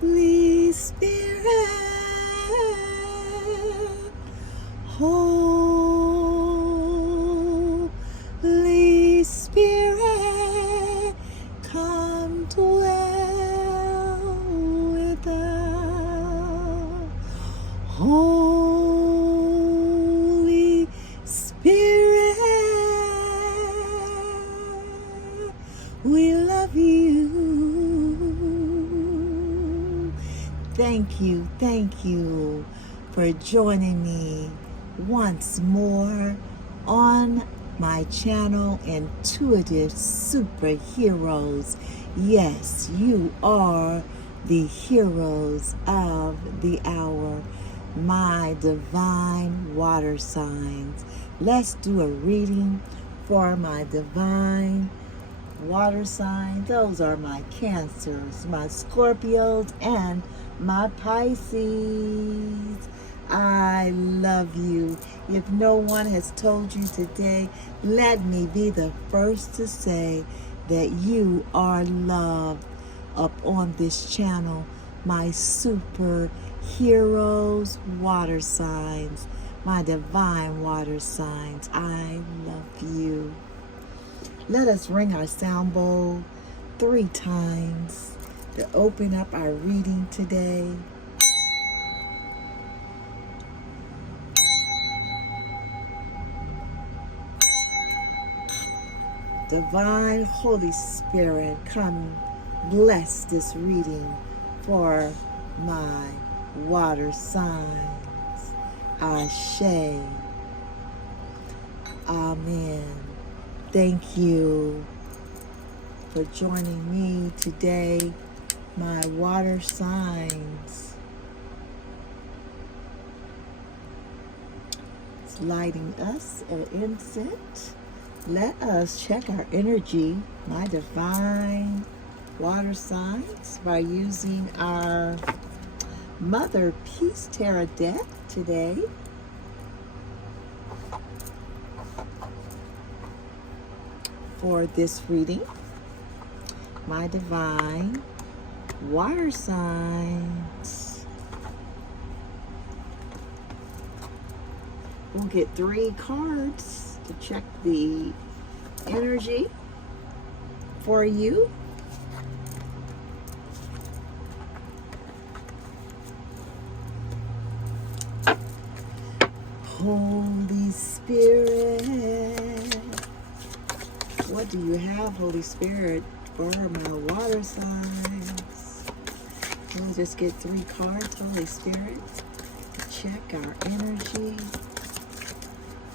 Holy Spirit, Holy Spirit, come dwell with us. Holy Spirit, we love you. Thank you for joining me once more on my channel, Intuitive Superheroes. Yes, you are the heroes of the hour, my divine water signs. Let's do a reading for my divine water sign. Those are my Cancers, my Scorpios, and my Pisces. I love you. If no one has told you today, let me be the first to say that you are loved up on this channel. My superheroes, water signs, my divine water signs. I love you. Let us ring our sound bowl 3 times to open up our reading today. Divine Holy Spirit, come bless this reading for my water signs. Ashe. Amen. Thank you for joining me today, my water signs. It's lighting us an incense. Let us check our energy, my divine water signs, by using our Mother Peace Tarot deck today. For this reading, my divine water signs. We'll get 3 cards to check the energy for you. Holy Spirit, what do you have, Holy Spirit, for my water signs? We'll just get 3 cards, Holy Spirit, to check our energy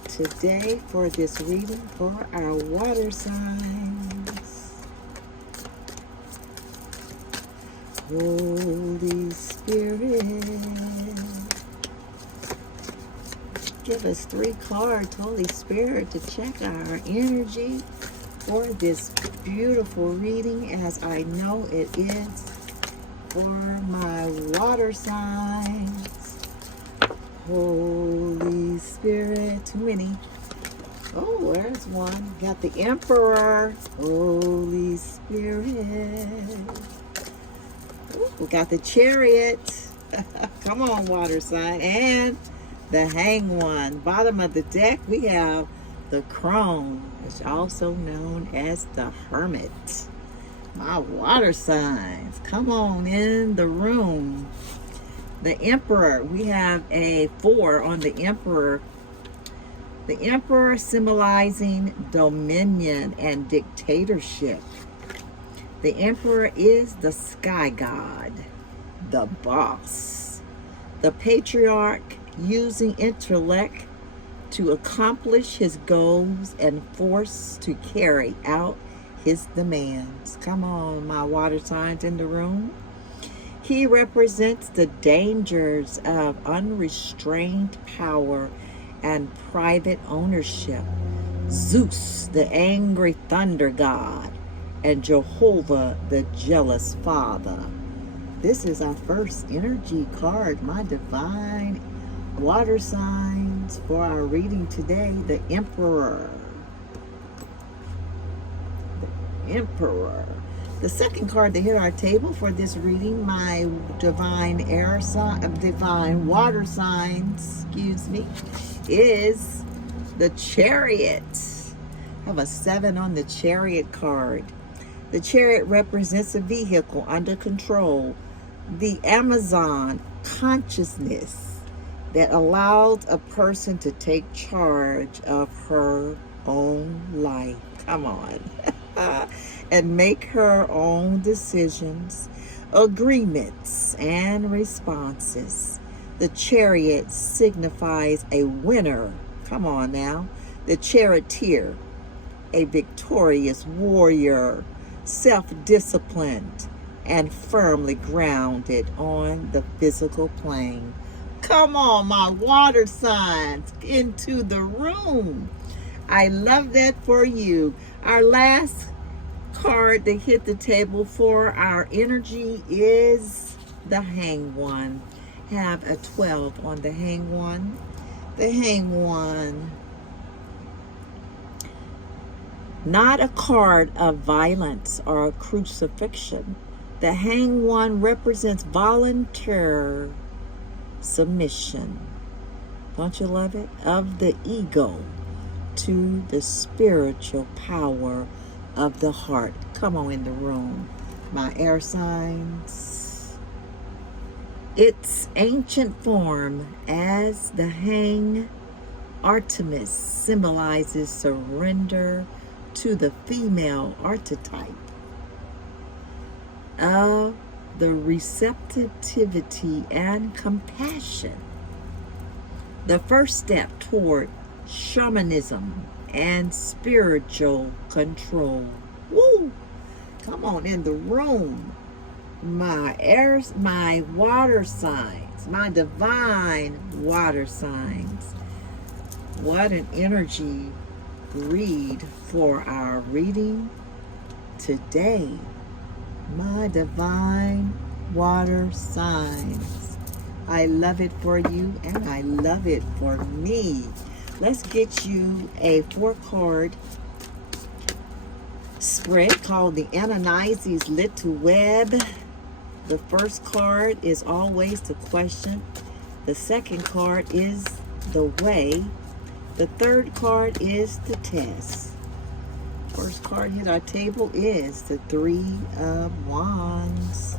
today for this reading for our water signs. Holy Spirit, give us 3 cards, Holy Spirit, to check our energy for this beautiful reading, as I know it is for my water signs. Holy Spirit, too many. Oh, there's one. Got the Emperor. Holy Spirit. Ooh, we got the Chariot. Come on, water sign. And the Hanged One. Bottom of the deck, we have the Crone, which is also known as the Hermit. My water signs, come on in the room. The Emperor, we have a 4 on the Emperor. The Emperor symbolizing dominion and dictatorship. The Emperor is the sky god, the boss. The Patriarch, using intellect to accomplish his goals and force to carry out his demands. Come on, my water signs in the room. He represents the dangers of unrestrained power and private ownership. Zeus, the angry thunder god, and Jehovah, the jealous father. This is our first energy card, my divine water signs, for our reading today, the Emperor. The Emperor. The second card to hit our table for this reading, my divine air sign, divine water signs, is the Chariot. I have a 7 on the Chariot card. The Chariot represents a vehicle under control, the Amazon consciousness that allows a person to take charge of her own life. Come on. And make her own decisions, agreements, and responses. The Chariot signifies a winner. Come on now. The charioteer, a victorious warrior, self-disciplined, and firmly grounded on the physical plane. Come on, my water signs, into the room. I love that for you. Our last card to hit the table for our energy is the Hanged One. Have a 12 on the Hanged One. The Hanged One, not a card of violence or a crucifixion. The Hanged One represents volunteer submission. Don't you love it? Of the ego to the spiritual power of the heart. Come on in the room, my air signs. Its ancient form as the hang Artemis symbolizes surrender to the female archetype of the receptivity and compassion. The first step toward shamanism and spiritual control. Woo! Come on in the room. My water signs, my divine water signs. What an energy read for our reading today. My divine water signs. I love it for you and I love it for me. Let's get you a 4-card spread called the Ananias Little Web. The first card is always the question. The second card is the way. The third card is the test. First card hit our table is the 3 of Wands.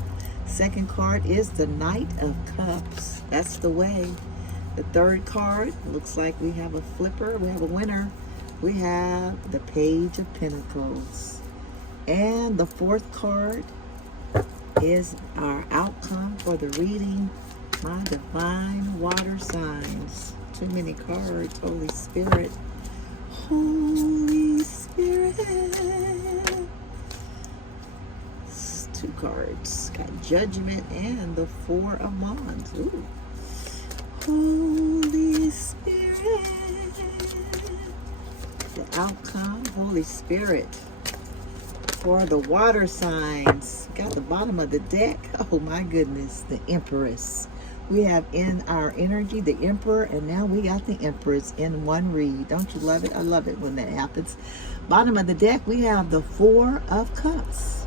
Second card is the Knight of Cups. That's the way. The third card, looks like we have a flipper. We have a winner. We have the Page of Pentacles. And the fourth card is our outcome for the reading. My divine water signs. Too many cards. Holy Spirit. Holy Spirit. It's 2 cards. Got Judgment and the 4 of Wands. Ooh. Holy Spirit. The outcome, Holy Spirit. For the water signs, got the bottom of the deck. Oh my goodness, the Empress. We have in our energy the Emperor, and now we got the Empress in one read. Don't you love it? I love it when that happens. Bottom of the deck, we have the 4 of Cups.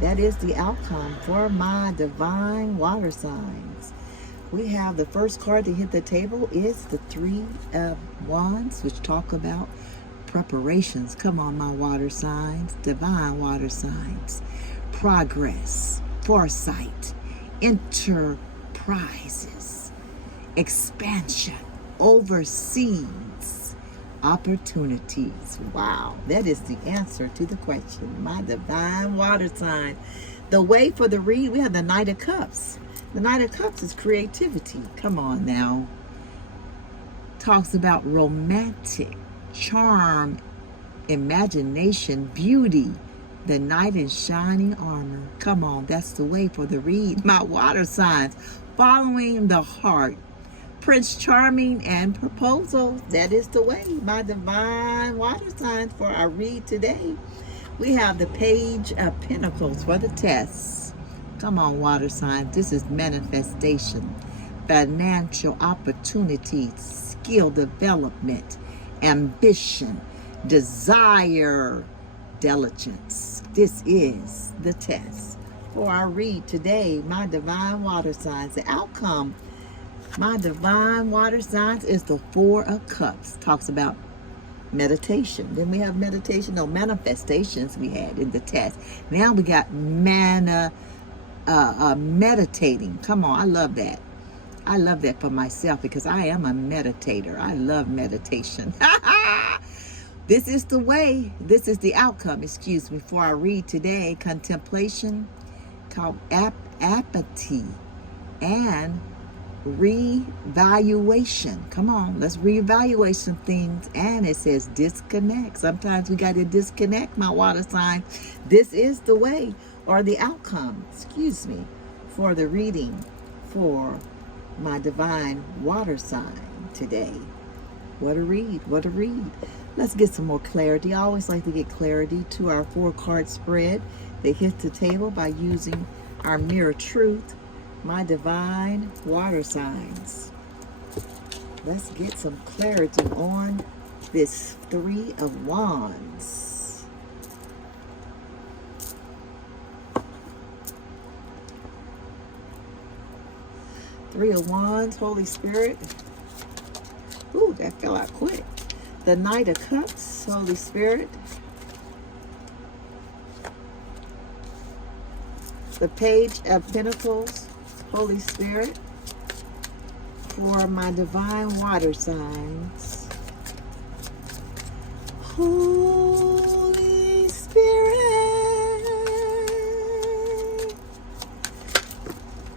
That is the outcome for my divine water signs. We have the first card to hit the table is the 3 of Wands, which talk about preparations. Come on, my water signs, divine water signs. Progress, foresight, enterprises, expansion, overseas, opportunities. Wow, that is the answer to the question. My divine water sign. The way for the read, we have the Knight of Cups. The Knight of Cups is creativity. Come on now. Talks about romantic, charm, imagination, beauty. The knight in shining armor. Come on, that's the way for the read. My water signs. Following the heart. Prince Charming and proposal. That is the way. My divine water signs for our read today. We have the Page of Pentacles for the tests. Come on, water signs. This is manifestation, financial opportunities, skill development, ambition, desire, diligence. This is the test. For our read today, my divine water signs, the outcome. My divine water signs is the Four of Cups. Talks about meditation. Then we have meditation, no, manifestations we had in the test. Now we got meditating. Come on, I love that. I love that for myself because I am a meditator. I love meditation. This is the way. This is the outcome, excuse me, for our read today. Contemplation, called apathy, and reevaluation. Come on, let's reevaluate some things. And it says disconnect. Sometimes we got to disconnect, my water sign. This is the way, or the outcome, excuse me, for the reading for my divine water sign today. What a read, what a read. Let's get some more clarity. I always like to get clarity to our 4-card spread that hits the table by using our mirror truth, my divine water signs. Let's get some clarity on this 3 of Wands. Three of Wands, Holy Spirit. Ooh, that fell out quick. The Knight of Cups, Holy Spirit. The Page of Pentacles, Holy Spirit, for my divine water signs. Holy Spirit.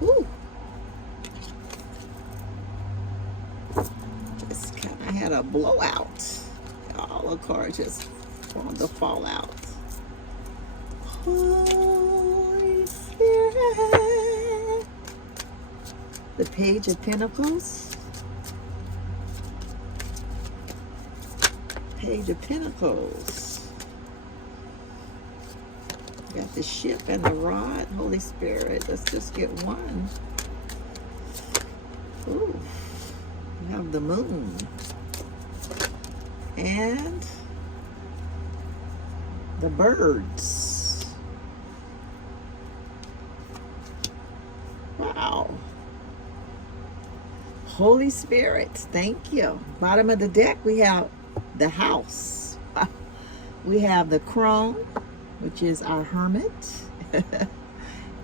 Ooh. Just kind of had a blowout. All the cards just wanted to fall out. Holy Spirit. The Page of Pentacles. Page of Pentacles. Got the Ship and the Rod. Holy Spirit. Let's just get one. Ooh. We have the Moon. And the Birds. Wow. Holy Spirit, thank you. Bottom of the deck, we have the House. We have the Crone, which is our Hermit.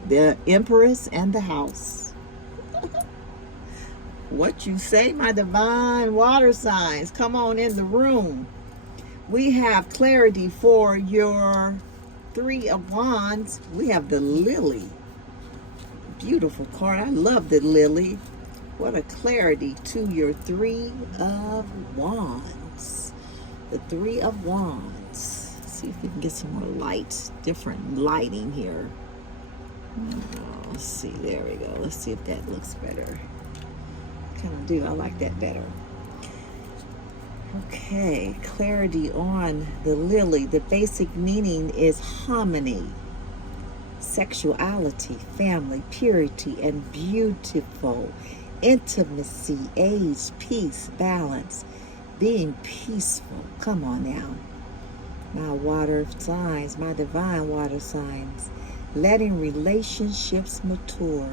The Empress and the House. What you say, my divine water signs? Come on in the room. We have clarity for your 3 of Wands. We have the Lily. Beautiful card. I love the Lily. What a clarity to your 3 of Wands. The 3 of Wands. Let's see if we can get some more light, different lighting here. Let's see. There we go. Let's see if that looks better. Kind of do. I like that better. Okay, clarity on the Lily. The basic meaning is harmony, sexuality, family, purity, and beautiful. Intimacy, age, peace, balance, being peaceful. Come on now. My water signs, my divine water signs. Letting relationships mature.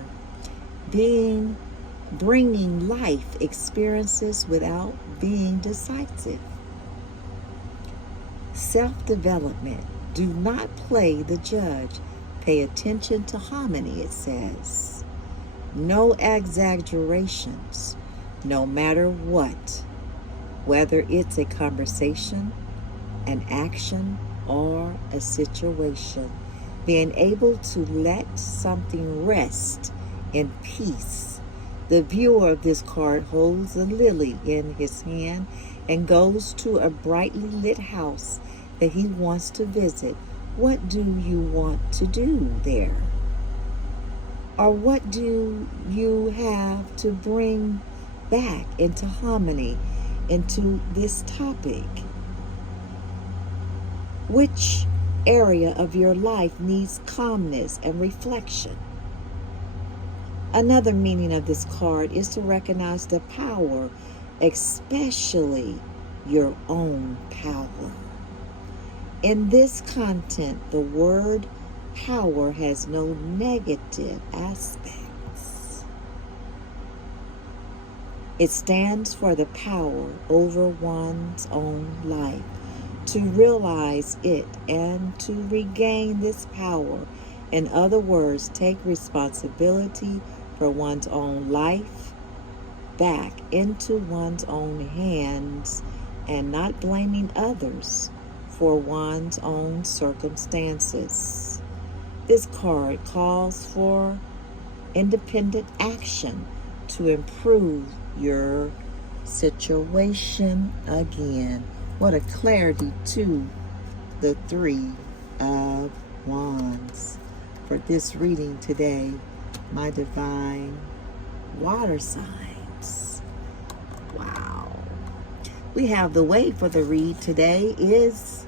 Bringing life experiences without being decisive. Self-development. Do not play the judge. Pay attention to harmony, it says. No exaggerations, no matter what, whether it's a conversation, an action, or a situation. Being able to let something rest in peace. The viewer of this card holds a lily in his hand and goes to a brightly lit house that he wants to visit. What do you want to do there? Or what do you have to bring back into harmony, into this topic? Which area of your life needs calmness and reflection? Another meaning of this card is to recognize the power, especially your own power. In this content, the word power has no negative aspects. It stands for the power over one's own life. To realize it and to regain this power. In other words, take responsibility for one's own life back into one's own hands and not blaming others for one's own circumstances. This card calls for independent action to improve your situation again. What a clarity to the Three of Wands. For this reading today, my divine water signs. Wow. We have the way for the read today is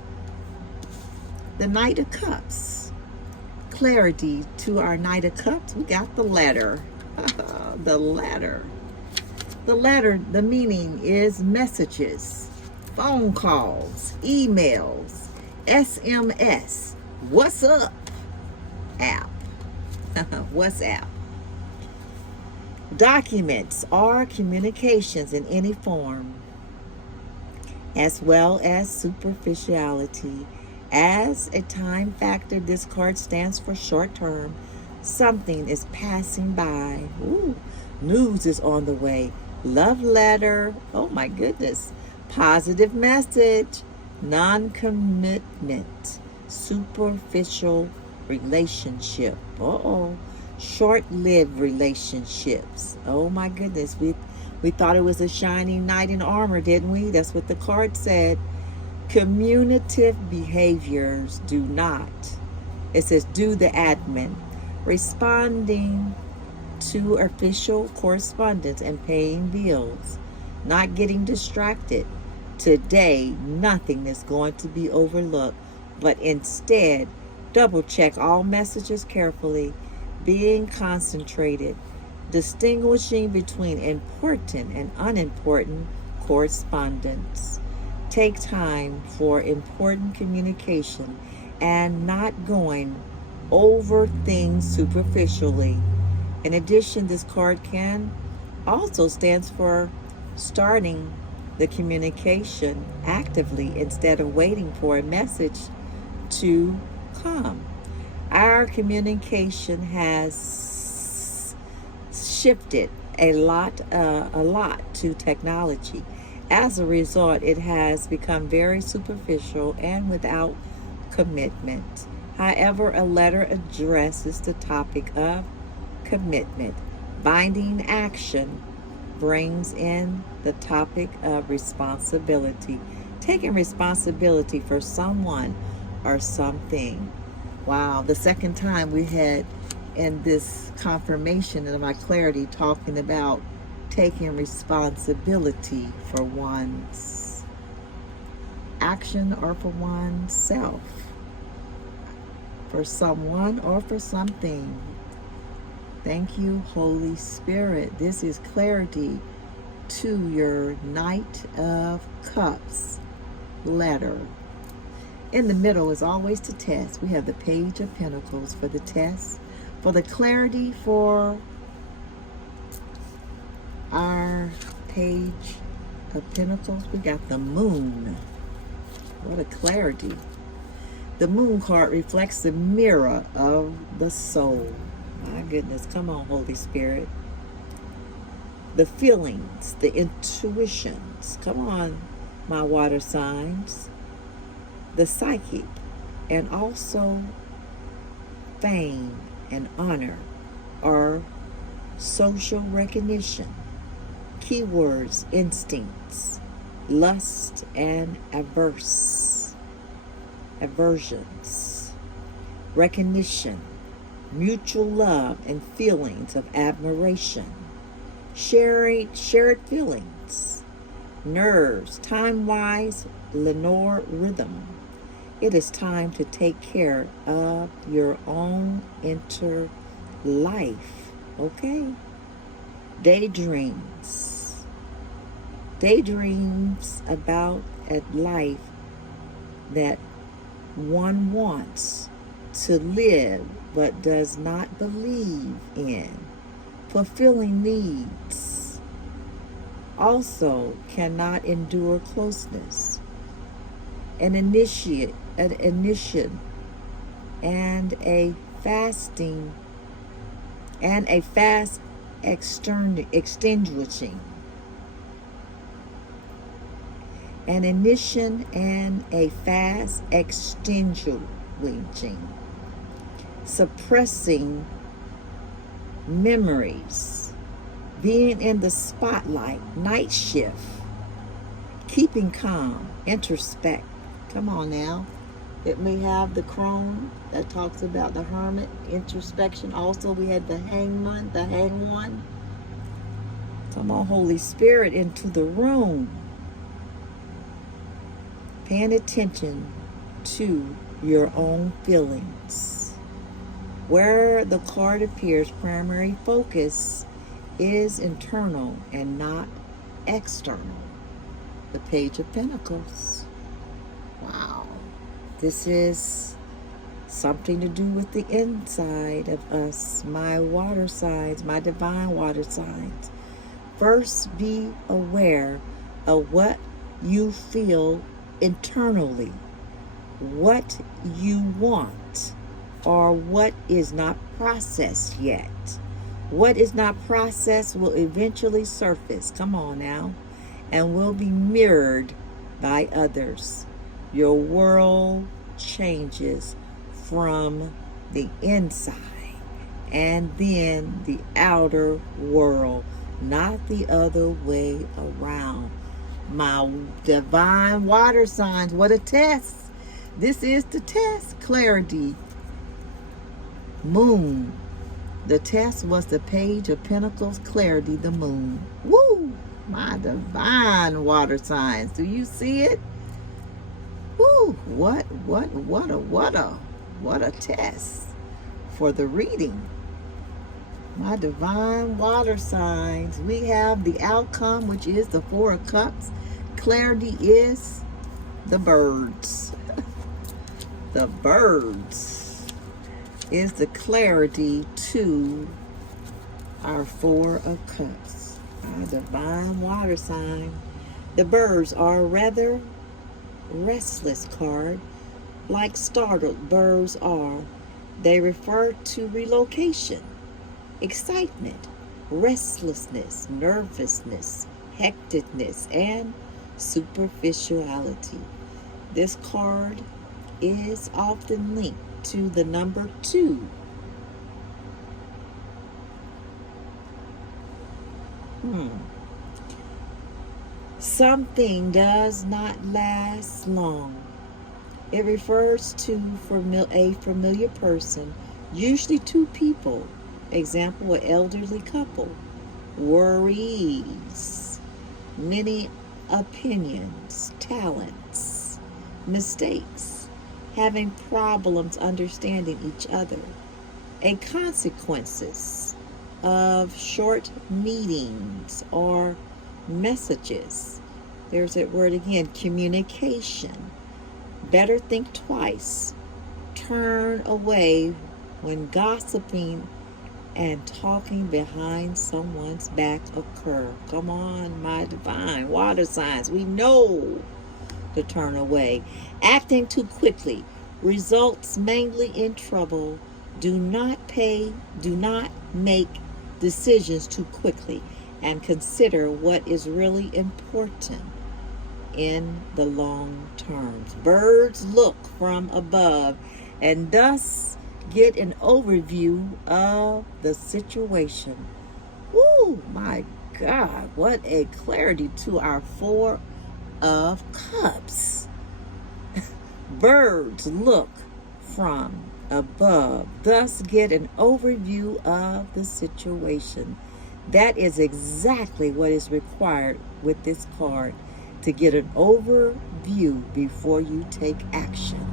the Knight of Cups. Clarity to our Knight of Cups. We got the letter. The letter. The letter, the meaning is messages, phone calls, emails, SMS, what's up app, WhatsApp. Documents are communications in any form, as well as superficiality. As a time factor, this card stands for short term. Something is passing by. Ooh, news is on the way. Love letter. Oh my goodness. Positive message. Non-commitment. Superficial relationship. Uh-oh. Short-lived relationships. Oh my goodness. We thought it was a shining knight in armor, didn't we? That's what the card said. Communicative behaviors do not. It says do the admin. Responding to official correspondence and paying bills. Not getting distracted. Today, nothing is going to be overlooked, but instead, double check all messages carefully. Being concentrated. Distinguishing between important and unimportant correspondence. Take time for important communication and not going over things superficially. In addition, this card can also stands for starting the communication actively instead of waiting for a message to come. Our communication has shifted a lot to technology. As a result, it has become very superficial and without commitment. However, a letter addresses the topic of commitment. Binding action brings in the topic of responsibility. Taking responsibility for someone or something. Wow, the second time we had in this confirmation of my clarity talking about taking responsibility for one's action or for oneself, for someone or for something. Thank you, Holy Spirit. This is clarity to your Knight of Cups letter. In the middle is always the test. We have the Page of Pentacles for the test. For the clarity for our Page of Pentacles, we got the Moon. What a clarity. The Moon card reflects the mirror of the soul. My goodness, come on, Holy Spirit. The feelings, the intuitions. Come on, my water signs. The psychic, and also fame and honor or social recognition. Keywords, instincts, lust and aversions, recognition, mutual love and feelings of admiration, shared feelings, nerves, time-wise, Lenore rhythm. It is time to take care of your own inner life, okay? Daydreams about a life that one wants to live but does not believe in. Fulfilling needs also cannot endure closeness. An initiation and a fasting and a fast extinguishing. An initiation and a fast extinguishing. Suppressing memories. Being in the spotlight. Night shift. Keeping calm. Introspect. Come on now. It may have the crone that talks about the hermit, introspection. Also, we had the hangman, the hang one. Come on, Holy Spirit, into the room. Paying attention to your own feelings. Where the card appears, primary focus is internal and not external. The Page of Pentacles. Wow. This is something to do with the inside of us, my water signs, my divine water signs. First, be aware of what you feel internally, what you want, or what is not processed yet. What is not processed will eventually surface, come on now, and will be mirrored by others. Your world changes from the inside and then the outer world, not the other way around. My divine water signs, what a test. This is the test. Clarity. Moon. The test was the Page of Pentacles, clarity, the moon. Woo! My divine water signs. Do you see it? Woo! What a test for the reading. My divine water signs. We have the outcome, which is the Four of Cups. Clarity is the birds. The birds is the clarity to our Four of Cups. Our divine water sign. The birds are rather restless card, like startled birds are. They refer to relocation, excitement, restlessness, nervousness, hecticness, and superficiality. This card is often linked to the number 2. Something does not last long. It refers to a familiar person, usually 2 people. Example, an elderly couple. Worries, many opinions, talents, mistakes, having problems understanding each other. A consequences of short meetings or messages. There's that word again, communication. Better think twice. Turn away when gossiping and talking behind someone's back occur. Come on, my divine water signs. We know to turn away. Acting too quickly results mainly in trouble. Do not make decisions too quickly, and consider what is really important in the long term. Birds look from above and thus get an overview of the situation. Woo, my God, what a clarity to our Four of Cups. Birds look from above, thus get an overview of the situation. That is exactly what is required with this card, to get an overview before you take action.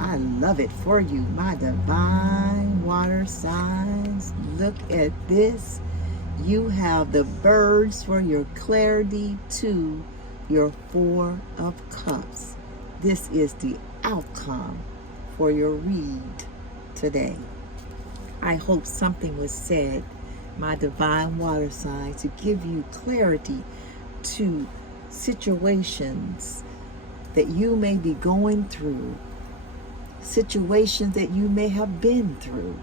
I love it for you, my divine water signs. Look at this. You have the birds for your clarity to your Four of Cups. This is the outcome for your read today. I hope something was said, my divine water sign, to give you clarity to situations that you may be going through, situations that you may have been through,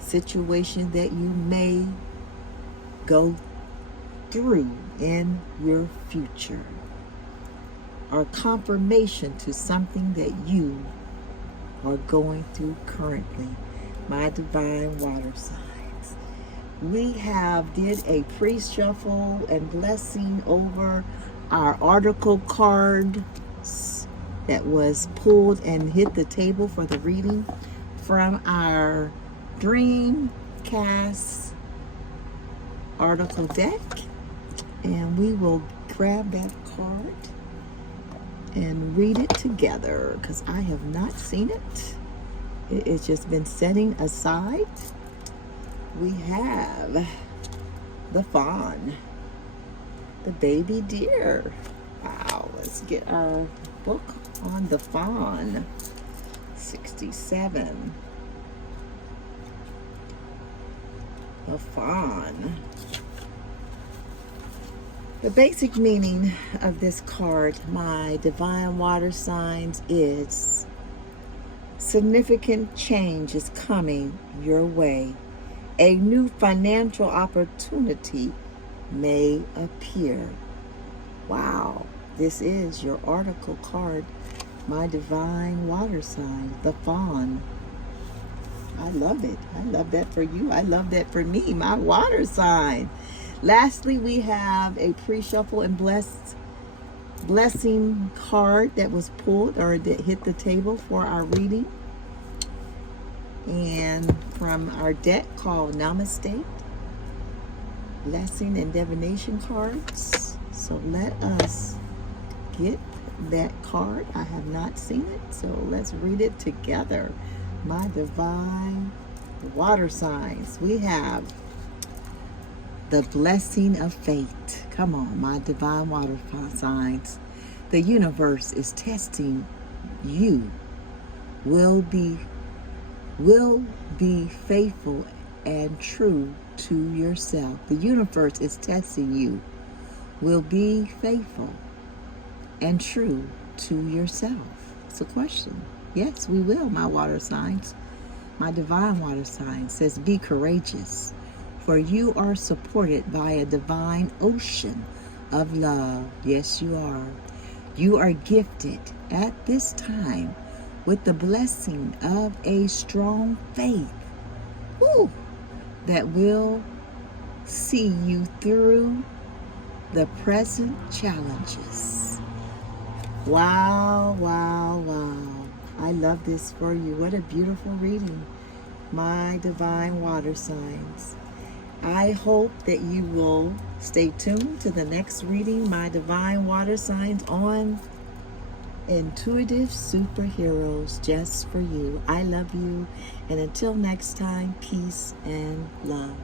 situations that you may go through in your future, or confirmation to something that you are going through currently. My divine water signs. We did a pre-shuffle and blessing over our article cards that was pulled and hit the table for the reading from our Dreamcast article deck. And we will grab that card and read it together because I have not seen it. It's just been setting aside. We have the fawn, the baby deer. Wow, let's get our book on the fawn. 67. The fawn. The basic meaning of this card, my divine water signs, is significant change is coming your way. A new financial opportunity may appear. Wow, this is your article card, my divine water sign, the fawn. I love it. I love that for you. I love that for me, my water sign. Lastly, we have a pre-shuffle and blessing card that was pulled or that hit the table for our reading. And from our deck called Namaste, blessing and divination cards. So let us get that card. I have not seen it, so let's read it together. My divine water signs. We have the blessing of fate. Come on, my divine water signs. The universe is testing you. Will be faithful and true to yourself. The universe is testing you. Will be faithful and true to yourself. It's a question. Yes, we will, my water signs. My divine water sign says, be courageous, for you are supported by a divine ocean of love. Yes, you are. You are gifted at this time with the blessing of a strong faith that will see you through the present challenges. Wow, wow, wow. I love this for you. What a beautiful reading, my divine water signs. I hope that you will stay tuned to the next reading, my divine water signs, on Intuitive Superheroes, just for you. I love you. And until next time, peace and love.